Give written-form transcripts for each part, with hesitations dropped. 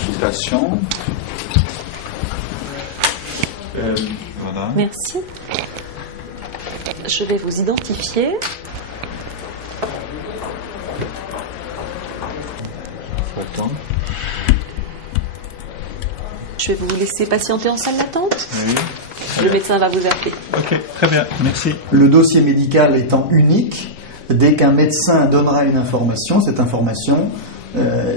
consultation. Voilà. Merci. Je vais vous identifier. Attends. Je vais vous laisser patienter en salle d'attente. Oui. Le médecin va vous appeler. Ok, très bien, merci. Le dossier médical étant unique, dès qu'un médecin donnera une information, cette information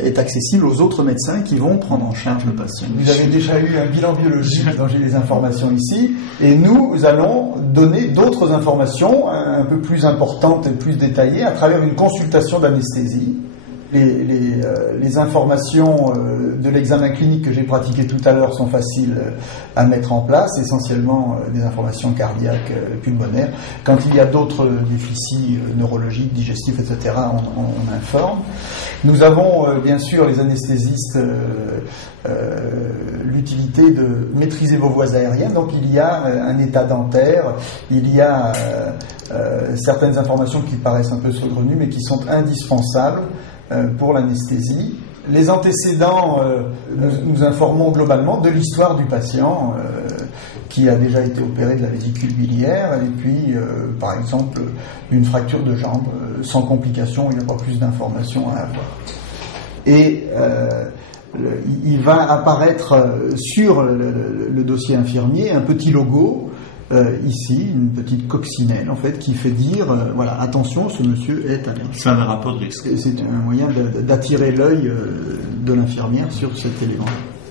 est accessible aux autres médecins qui vont prendre en charge le patient. Vous avez déjà eu un bilan biologique dont j'ai les informations ici, et nous allons donner d'autres informations un peu plus importantes et plus détaillées à travers une consultation d'anesthésie. Les informations de l'examen clinique que j'ai pratiqué tout à l'heure sont faciles à mettre en place, essentiellement des informations cardiaques, pulmonaires. Quand il y a d'autres déficits neurologiques, digestifs, etc., on informe. Nous avons bien sûr, les anesthésistes, l'utilité de maîtriser vos voies aériennes. Donc il y a un état dentaire, il y a certaines informations qui paraissent un peu saugrenues, mais qui sont indispensables pour l'anesthésie. Les antécédents, nous informons globalement de l'histoire du patient qui a déjà été opéré de la vésicule biliaire et puis, par exemple, une fracture de jambe sans complications, il n'y a pas plus d'informations à avoir. Et il va apparaître sur le dossier infirmier un petit logo ici, une petite coccinelle en fait qui fait dire voilà, attention, ce monsieur est allergique. C'est un rapport de risque. C'est un moyen d'attirer l'œil de l'infirmière sur cet élément.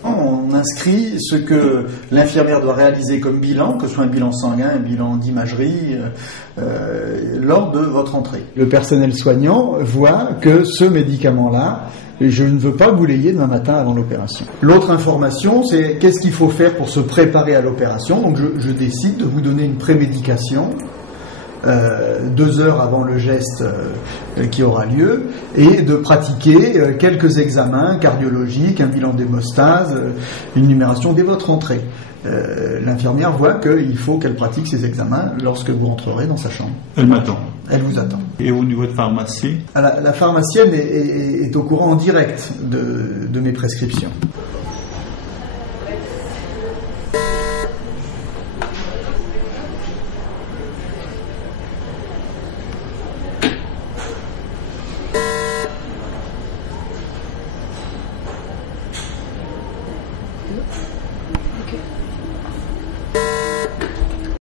On inscrit ce que l'infirmière doit réaliser comme bilan, que ce soit un bilan sanguin, un bilan d'imagerie, lors de votre entrée. Le personnel soignant voit que ce médicament-là, je ne veux pas bouleiller demain matin avant l'opération. L'autre information, c'est qu'est-ce qu'il faut faire pour se préparer à l'opération. Donc je décide de vous donner une prémédication 2 heures avant le geste qui aura lieu et de pratiquer quelques examens cardiologiques, un bilan d'hémostase, une numération dès votre entrée. L'infirmière voit qu'il faut qu'elle pratique ces examens lorsque vous rentrerez dans sa chambre. Elle m'attend. Elle vous attend. Et au niveau de pharmacie ? La pharmacienne est au courant en direct de mes prescriptions.